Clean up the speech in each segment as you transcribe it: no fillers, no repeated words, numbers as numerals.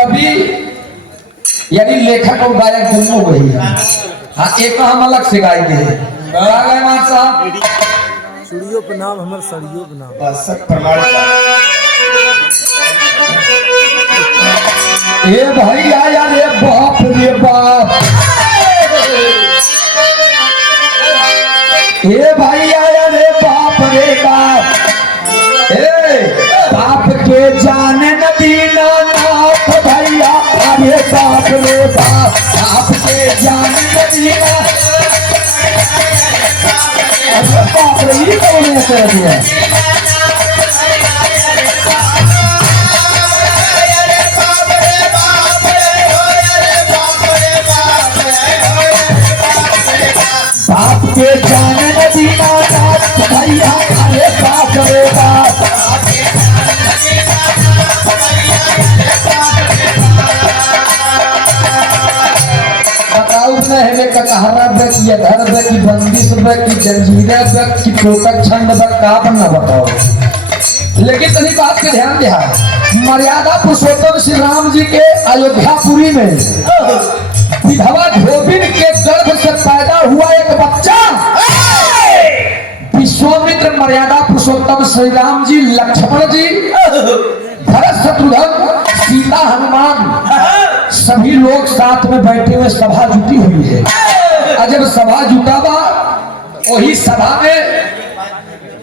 कवि यानी लेखक और गायक दोनों वही है। हाँ, एक हम अलग से गाएंगे। क्या गाए मान साहब? सुड़ियों पे नाम हमारे सड़ियों पे नाम। ए भाई आया रे बाप रे बाप, ए भाई आया रे बाप रे बाप, ए बाप के जाने न दीना नाथ भैया, अरे बाप रे बाप, बाप के जाने न दीना, अरे बाप रे ये कौन ऐसे है? बाप के जाने न दीना नाथ भैया, अरे बाप रे बाप, बताओ न हमें ककहरा बे की अधर बे की बंदिश बे की जंजीरें बे की टोटक छंद बे का बनना बताओ। लेकिन तनी बात के ध्यान दिया, मर्यादा पुरुषोत्तम श्री राम जी के अयोध्यापुरी में विधवा धोबिन के गर्भ से पैदा हुआ एक बच्चा विश्वामित्र, मर्यादा पुरुषोत्तम श्री राम जी, लक्ष्मण जी, भरत शत्रुघ्न, सीता, हनुमान, सभी लोग साथ में बैठे हुए सभा जुटी हुई है। और जब सभा जुटावा वही सभा में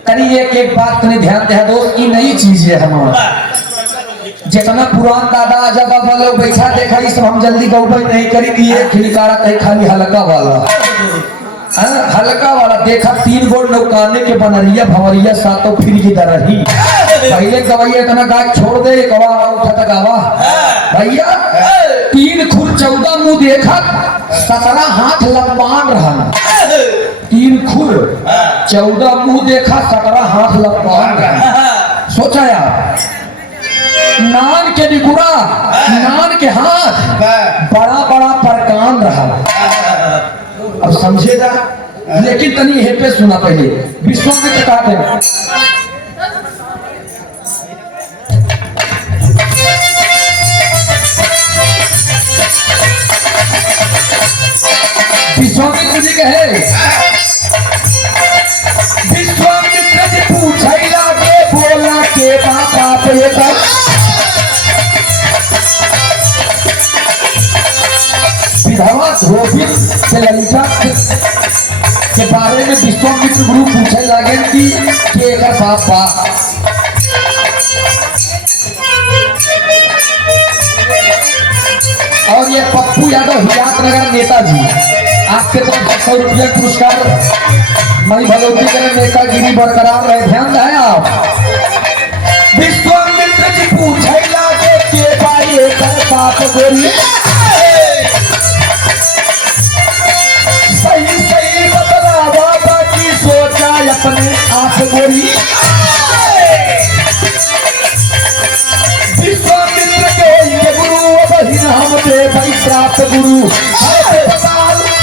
कहीं एक बात कहीं ध्यान दे दोस्त, ये नई चीज है हमारा। जितना पुरान दादा आजा बाबा लोग बैठा देखा ये सब हम जल्दी गौबई नहीं करी दिए, खिलकारा कहीं खाली हल्का वाला, हल्का वाला देखा 3 गोड़ नौकाने के बनरिया भवरिया सातों फिर की दरही, पहले गवैया इतना गाय छोड़ दे गवा उठा गावा भैया, 3 खुर 14 मुंह देखा, 17 हाथ लंबान रहा, 3 खुर 14 मुंह देखा, 17 हाथ लंबान रहा। सोचा यार, नान के निगुरा, नान के हाथ, बड़ा बड़ा परकान रहा। अब समझेगा, लेकिन तनी हे पे सुना पहले विश्वामित्र कहते हैं, विश्वामित्र जी कहे, विश्वामित्र जी पूछैला के बोला के बाबा पे तक विधवा धोबिन से ललिता के बारे में विश्वामित्र गुरु पूछे लगे कि एकर बाप बा। और ये पप्पू यादव हियातनगर नेताजी, आपके तरफ 100 रुपया पुरस्कार मई भगवती करे, नेतागिरी बरकरार रहे, ध्यान दें आप। विश्वामित्र जी पूछे लगे के भाई एकर बाप गोरी, सही सही बतलावा बाकी सोचा अपने आप गोरी। विश्वामित्र के गुरु वही नाम दे भाई प्राप्त गुरु,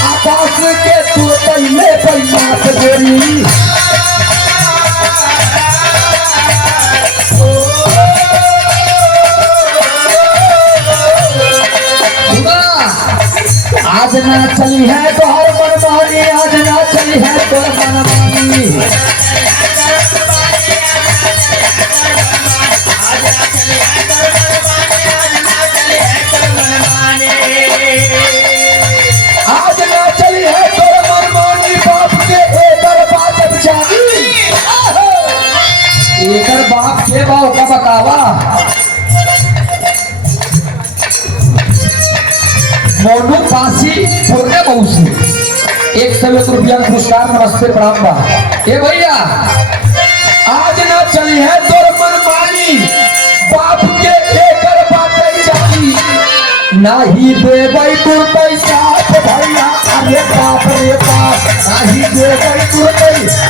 आकाश के तू पहले पैनात गोरी। आज ना चली है तो हर मनमानी, आज ना चली है तो मनमानी, आज ना चली है तो मनमानी, बाप के एकर बात जानी, एकर बाप के बाप का बतावा। मोनू पासी पुरने मौसी 101 रुपया पुरस्कार, नमस्ते प्रणाम बा। ए भैया आज ना चली है तोर मनमानी, बाप के एकर बात जानी, नाही देबै तू पैसा भैया, अरे बाप रे बाप, नाही देबै तू पैसा।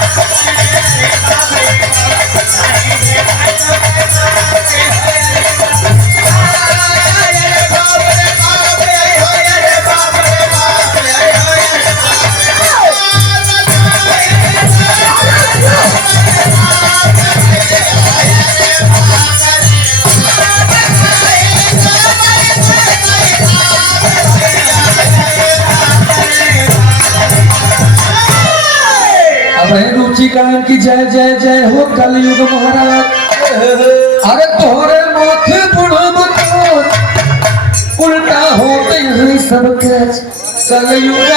जी कहें कि जय जय जय हो कलयुग महाराज। अरे तोहरे माथे बुढ़ब उल्टा होते हैं सबके कलयुग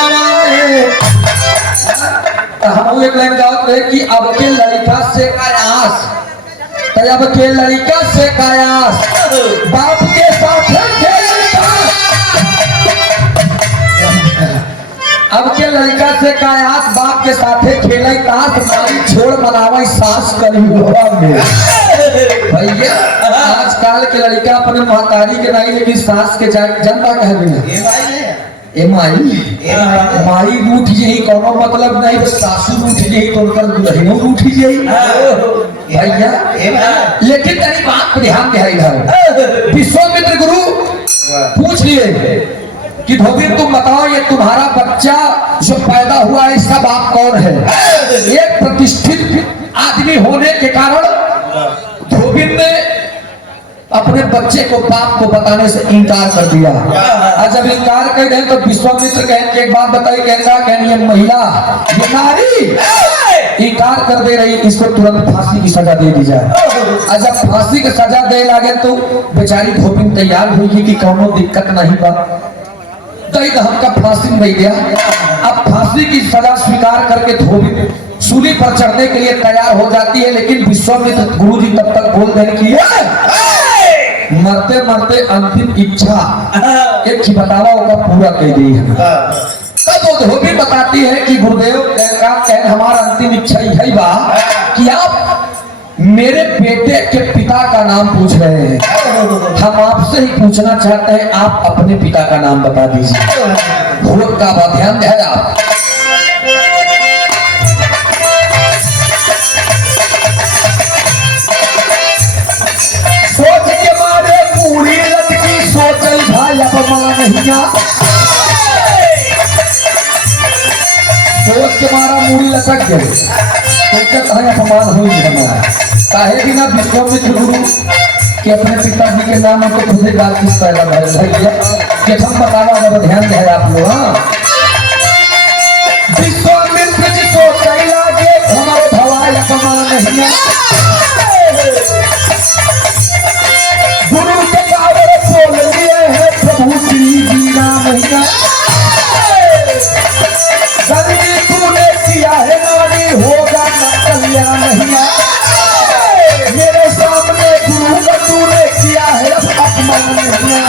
हम एक लाइन गाते हैं कि अब के लड़का से कायास, तो अब के लड़का से कायास बाप के साथ अब के लड़का से कायास बाप के साथे खेले ताश मारी छोड़ मनावा सास कलयुगवा में। भैया आजकल के लड़का अपने महतारी के नहीं लेकिन सास के जनता कह बिना ए माई रूठ जाई कोनो मतलब नहीं, सासू रूठ जाई तो उनकर दुल्हनों रूठ जाई भैया। लेकिन तेरी बात पर ध्यान दे इधर विश्वामित्र गुरु पूछ लिए कि धोबी तुम बताओ ये तुम्हारा बच्चा जो पैदा हुआ है इसका बाप कौन है। एक प्रतिष्ठित आदमी होने के कारण धोबी ने अपने बच्चे को बाप को बताने से इनकार कर दिया। और जब इनकार कर दिया तो विश्वामित्र कहें कि एक बात बताई, कहनी ये महिला ये नारी इनकार कर दे रही, इसको तुरंत फांसी की सजा दे दी जाए। और जब फांसी की सजा दे लगे तो बेचारी धोबी तैयार हुई कि कोनो दिक्कत नहीं बा, दही दहम का फांसी मिल गया। अब फांसी की सजा स्वीकार करके धोबी सूली पर चढ़ने के लिए तैयार हो जाती है, लेकिन विश्वामित्र गुरु जी तब तक बोल देने की मरते मरते अंतिम इच्छा एक ही बतावा होगा पूरा कह दी है। तब वो धोबी बताती है कि गुरुदेव हमारा अंतिम इच्छा यही बा कि आप मेरे बेटे के पिता का नाम पूछ रहे हैं, हम आपसे ही पूछना चाहते हैं आप अपने पिता का नाम बता दीजिए। भोग का ध्यान है आप सोच के मारे पूरी लड़की सोचल भाई अपमान हिया, सोच के मारा मूड़ी लटक गए सोचत है अपमान हुई हमारा। काहे बिना विश्वामित्र गुरु के अपने पिताजी के नाम को खुदे बात किस पैदा भैया कि हम बतावा जब ध्यान दे आप लोग। हाँ विश्वामित्र जी सोच लागे हमारे भवाई अपमान हिया, गुरु के कावर बोल लिए हैं प्रभु श्री जी नाम हिया। सभी तूने किया है नारी होगा न कल्याण हिया, मेरे सामने गुरु का तूने किया है अपमान हिया।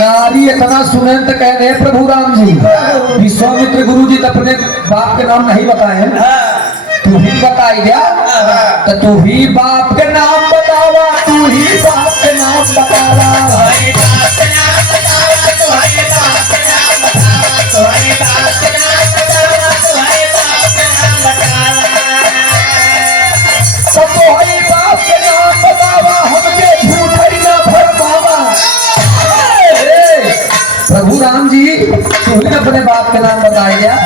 नारी इतना सुने तो कहने प्रभु राम जी विश्वामित्र गुरु जी अपने बाप के नाम नहीं बताए, तू ही बताई गया तो तू ही बाप के नाम बतावा, तू ही बाप के नाम बतावा। बाप के नाम बतावा हमके झूठ ना भर पावा। प्रभु राम जी तू ही अपने बाप के नाम बताया गया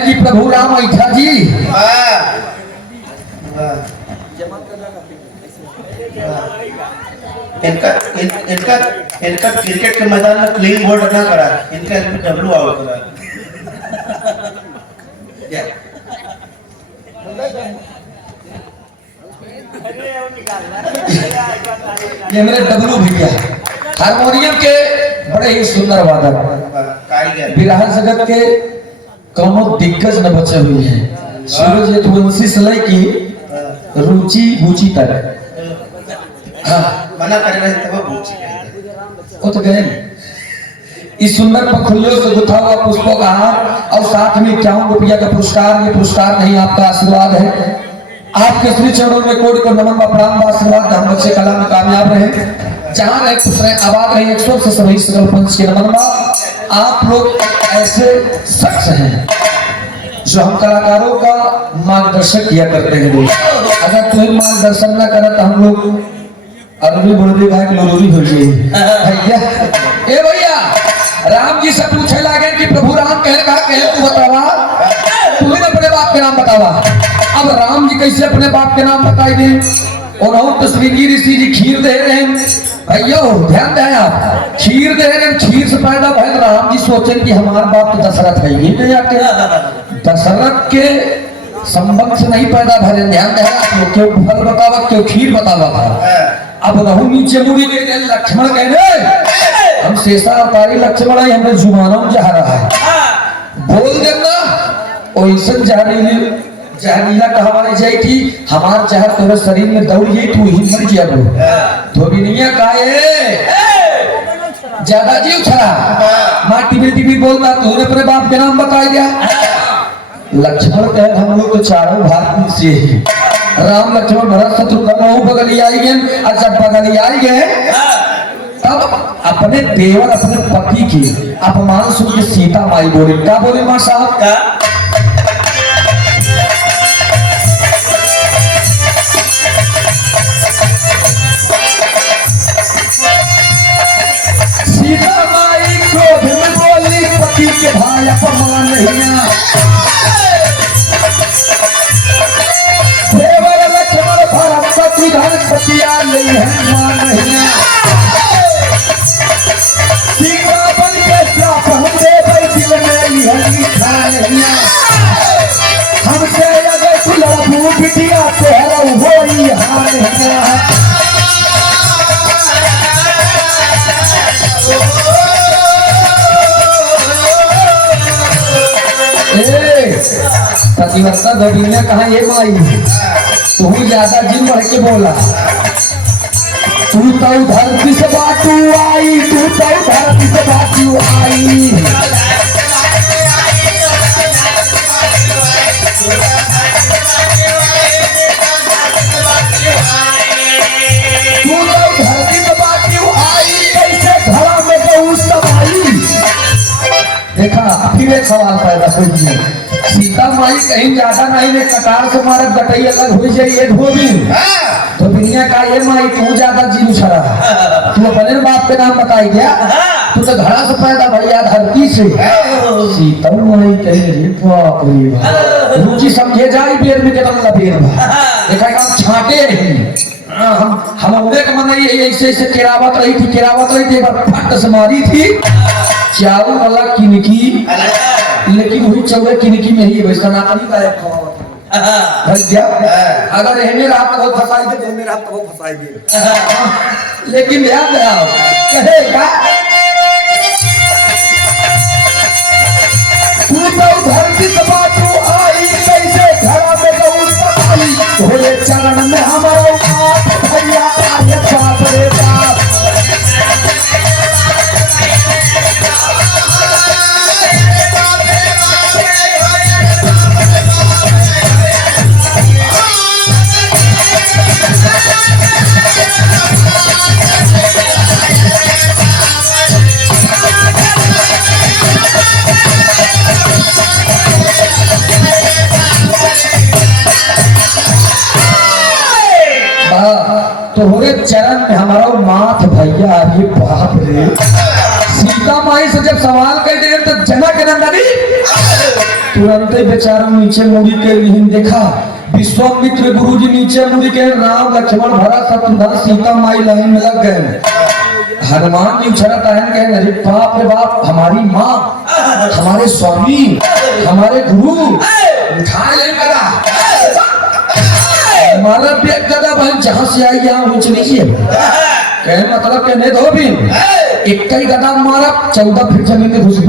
कि प्रभु राम ऐठा जी इनका क्रिकेट के मैदान में क्लीन बोर्ड ना करा, इनका डब्लू आउट करा। ये मेरे डब्लू भैया हारमोनियम के बड़े ही सुंदर वादक, बिरहा जगत के कौनो दिग्गज न बचे हुए हैं। सूरज यदुवंशी से लेके रुचि बूची तक मना कर रहे थे वो बूची वो तो गए इस सुंदर पखुड़ियों से गुथा हुआ पुष्पों का हार और साथ में 51 रुपया का पुरस्कार। ये पुरस्कार नहीं, आपका आशीर्वाद है। आपके श्री चरणों में कोटि को नमन, प्रणाम, आशीर्वाद। हम बच्चे कला में कामयाब रहे, जहाँ रहे खुश रहे, आबाद रहे। 100 से सभी सकल पंच के नमन। आप लोग ऐसे शख्स हैं जो हम कलाकारों का मार्गदर्शन किया करते हैं। अगर तुम्हें मार्गदर्शन न करे तो हम लोग अरबी बोल भाई लोरी हो भैया। ए भैया, राम जी से पूछे लागे कि प्रभु राम कहे तू बतावा, तुम्हें अपने बाप के नाम बतावा। अब राम जी कैसे अपने बाप के नाम बताई दे? और तो श्रृंगी ऋषि जी खीर दे रहे हैं। भैया ध्यान दें, आप खीर दे रहे हैं, खीर से पैदा भय। राम जी सोचे कि हमारा बाप तो दशरथ है, ये नहीं आते दशरथ के संबंध से नहीं पैदा भरे। ध्यान दें, आप क्यों फल बतावा, क्यों खीर बतावा था। अब रहू नीचे मुड़ी गए, लक्ष्मण कह रहे हम शेषा अवतारी लक्ष्मण है, हमें जुबानों में जा रहा है। बोल देना ओइसन जहरीला कहवाई जाए कि हमार जहर तेरे शरीर में दौड़ जाए, तू ही मर गया। धोबिनिया काहे ज्यादा जी उछला माटी बेटी भी बोलता, तूने अपने बाप के नाम बता दिया। लक्ष्मण कहे हम लोग तो चारों भाग से राम लक्ष्मण भरत शत्रुघ्न बगली आई गए। और जब बगली आई गए तब अपने देवर अपने पति की अपमान सुन के सीता माई बोली, क्या बोली मां साहब का? सीता माई क्रोध में बोली, पति के भाई अपमान नहीं। देवर लक्ष्मण भरत शत्रुघ्न पतिया नहीं है मान नहीं। सीता बन के श्राप हमसे भाई दिल में लिहली खा नहीं। हमसे अगर सुलभ बिटिया तेरा होई हार नहीं। पतिवर्ता धोबी ने कहा ये माई तू ज्यादा जिन बढ़ के बोला, तू तो धरती से बातू आई, तू तो धरती से बातू आई। तू तो धरती से बातू आई, कैसे घड़ा में गऊ समाई। देखा फिर एक सवाल पैदा हुई, सीता माई कहीं ज्यादा नहीं ने कटार से मारा गटई अलग हो जाए। ये धोबी तो दुनिया का ये माई तू ज्यादा जी उछला, तू अपने बाप के नाम बताई क्या? तू तो घड़ा से पैदा भैया धरती से। सीता माई कहे रे बाप रे बाप, रुचि समझे जाए पेड़ में केतना लपेड़ बा। देखा हम छाटे हम उड़े के मन ऐसे ऐसे केरावत रही थी, एक बार फट से मारी थी चावल वाला किनकी, लेकिन वही चौदह किनकी में ही वैसा ना नहीं पाया भैया। अगर एहने रात को फसाई दे तो मेरा तो फसाई दे। लेकिन ध्यान रहा कहेगा तू तो धरती से बातू आई, कैसे घड़ा में गऊ समाई। तोरे चरण में हमारा बाप भैया आए बाप रे बाप। तोहरे चरण में हमारा माथ भैया। ये बाप रे, सीता माई से जब सवाल कर दे तो जनक नंदनी तुरंत बेचारा नीचे मुड़ी के लिए देखा। विश्वामित्र गुरु जी नीचे मुड़ी के राम लक्ष्मण भरत शत्रुघ्न सीता माई लाइन में लग गए। हनुमान जी उछला तहन कहे अरे बाप रे बाप, हमारी माँ, हमारे स्वामी, हमारे गुरु उठा ले करा हमारा पेट गदा बहन जहां से आई यहाँ ऊंच नहीं है। कहने मतलब कहने धोबी एक ही गदा मारा 14 फीट जमीन में घुस गई।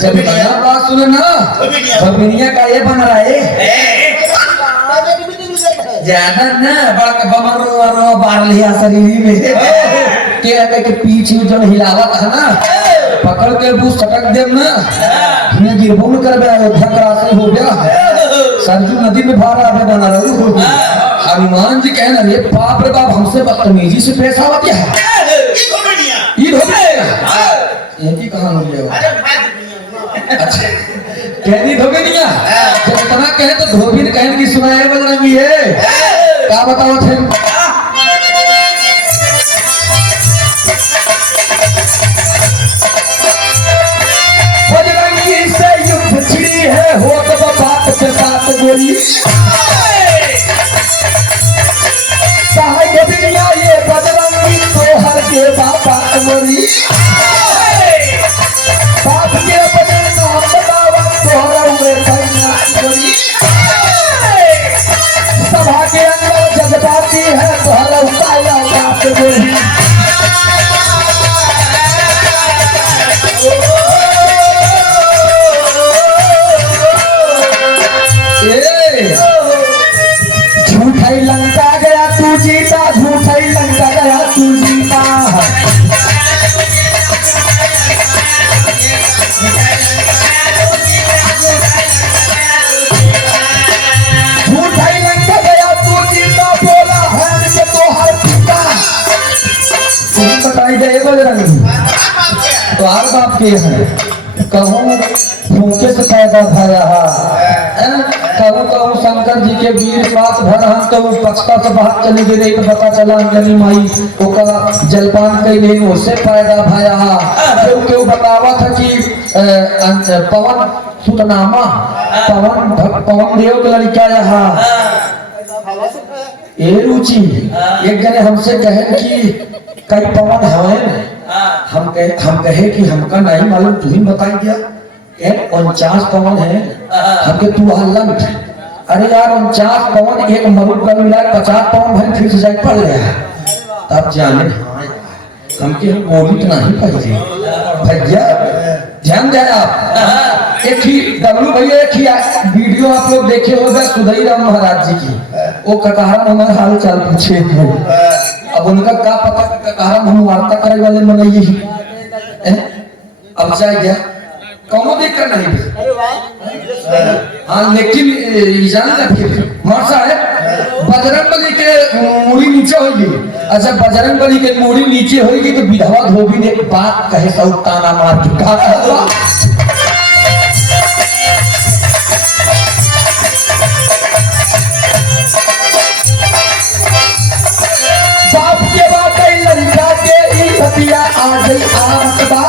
जब बढ़िया बात सुने ना धोबिनिया का ये बन रहा है ज्यादा ना बड़ा बमर बार लिया शरीर में के पीछे जो हिलावत है ना पकड़ के बू सटक देव ना मैं गिरबो में करबे अयोध्या करासे हो गया सरजू नदी में भार आवे बना रहू हनुमान जी कहना रे बाप रे बाप हमसे बदतमीजी से पेश आवत है ये धोबे ये की कहानी है अच्छा कहनी धोबे नहीं जब इतना कहे तो धोबी ने कहने की सुनाए बजरंगी है क्या बताओ थे बजरंगी से युद्ध छिड़ी है हो तो बात के साथ बोली साहिब बिया ये बजरंगी तो हर के बाबा बोली बाप के अपने नाम बतावा तोहरा हुए कहना बोली सभा के अंदर जज्बाती है तोहरा उताया बात बोली झूठा ही लंका गया तू जीता झूठा ही लंका गया तू जीता झूठा ही लंका गया तू जीता बोला है कि तो हर जीता तुम बताई गए बजरंगी तो हर बाप के हैं कहूँ भूखे से पैदा भया कहूँ कहूँ शंकर जी के वीर पात भर हम तो पचका से बाहर चली गई तो पता चला अंजनी माई ओका जलपान कई नहीं उससे पैदा भया क्यों क्यों बतावा था कि पवन सुतनामा पवन देव के लड़का यहाँ ये रुचि एक जने हमसे कहे कि कई पवन हवे हम कहे कि हमका नहीं मालूम तू ही बताई दिया 49 पवन है हमके तू हल्लन अरे यार 49 पवन एक मरुद का मिला 50 पवन भाई फिर से जाए पड़ गया तब जाने हमके हम गोली तो नहीं पाई भैया ध्यान दे आप एक ही डब्लू भैया एक ही वीडियो आप लोग देखे होगा सुधई राम महाराज जी की वो ककारा हमारा हाल चाल पूछे अब उनका क्या पता ककारा हम वार्ता करे वाले मन यही अब जाए गया कौनो देखकर नहीं हाँ लेकिन जान मरसा है बजरंग बली के मूड़ी नीचे होगी अच्छा बजरंग बली के मूड़ी नीचे होगी तो विधवा धोबी ने एक बात कहे सब ताना मार के कहा बाप के बात लड़का के भतिया आ गई आमतबा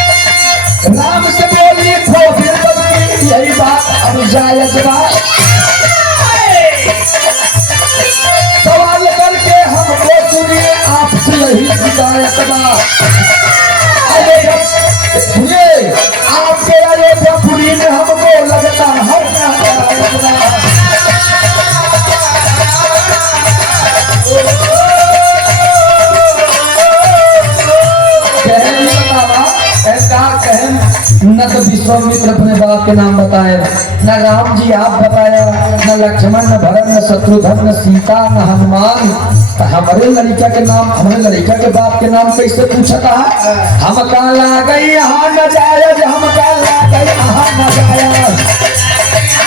राम से बोली खो फिर बदली यही बात अब जायज बात सवाल करके हमको सुनिए आपसे यही शिकायत बात सुनिए आपके अयोध्यापुरी में हमको लगता हर न तो विश्वामित्र अपने बाप के नाम बताए न राम जी आप बताया न लक्ष्मण न भरत न शत्रुघ्न न सीता न हनुमान हमारे लड़का के नाम हमारे लड़का के बाप के नाम कैसे पूछता है हम कहा ला गई यहाँ न जायज हम कहा ला गई यहाँ न जायज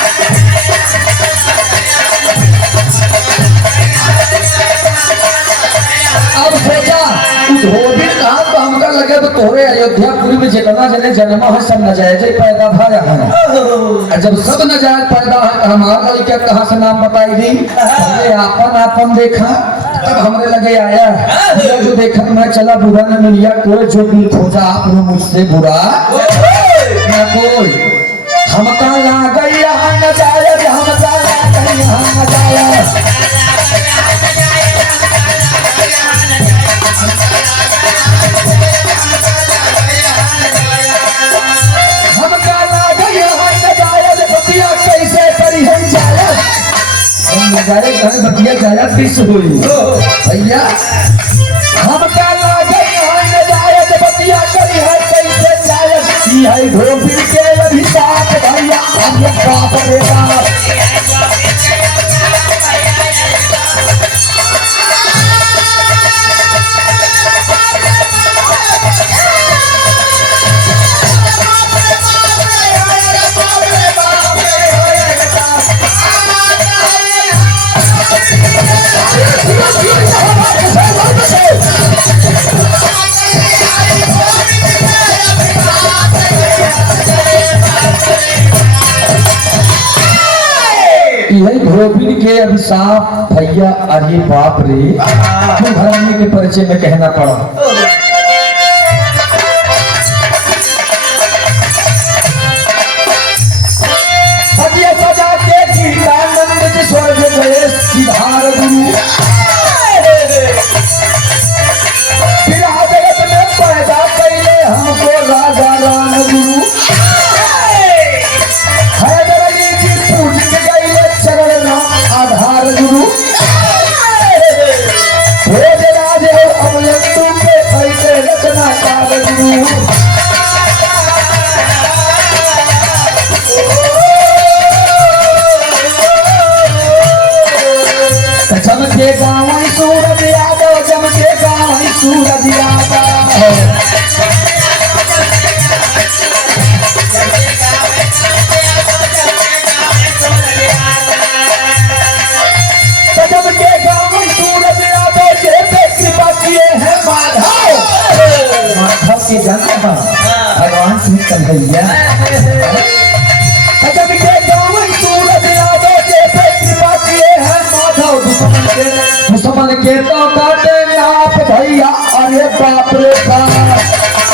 अब सोचा धोबी कहा तो हमका लगे तो तोरे अयोध्यापुरी में जितना जने जन्मा है सब नजायज पैदा भया है जब सब नजायज पैदा है तो हमारा लड़का कहाँ से नाम बताई दी हमने आपन आपन देखा तब हमरे लगे आया जो देखा मैं चला बुरा न मिलिया कोई जो दिल खोजा आपने मुझसे बुरा न कोई हमका ला गई यहाँ नजायज हमका ला गई यहाँ नजायज बतिया जाया किस हुई भैया हम क्या लागे यहाँ नजायज बतिया करी है कैसे जायज की है धोबी के अभिशाप भैया हम बाप रे बाप यही धोबिन के अभिशाप भैया, अरे बाप रे, तुम भरणी के परिचय में कहना पड़ा। सजिया सजा के गीतानंद जी स्वर्ग गए सिधार गुरु, फिर जगत में पैदा कैले हमको राजा राम गुरु, हैदरी जी पूज के गए चरण नाम आधार गुरु, भेज राज और अमलंतु के ऐसे रचनाकार गुरु। जमके गाँव सूरज यादव, जमके गाँव सूरज यादव, जमके गाँव सूरज यादव, जैसे कृपा किए हैं माधव, माधव के जन्म भगवान श्री कन्हैया। जमके गाँव सूरज यादव, जैसे कृपा किए हैं माधव, दुश्मन के तो काटे आप भैया, अरे बाप रे बाप।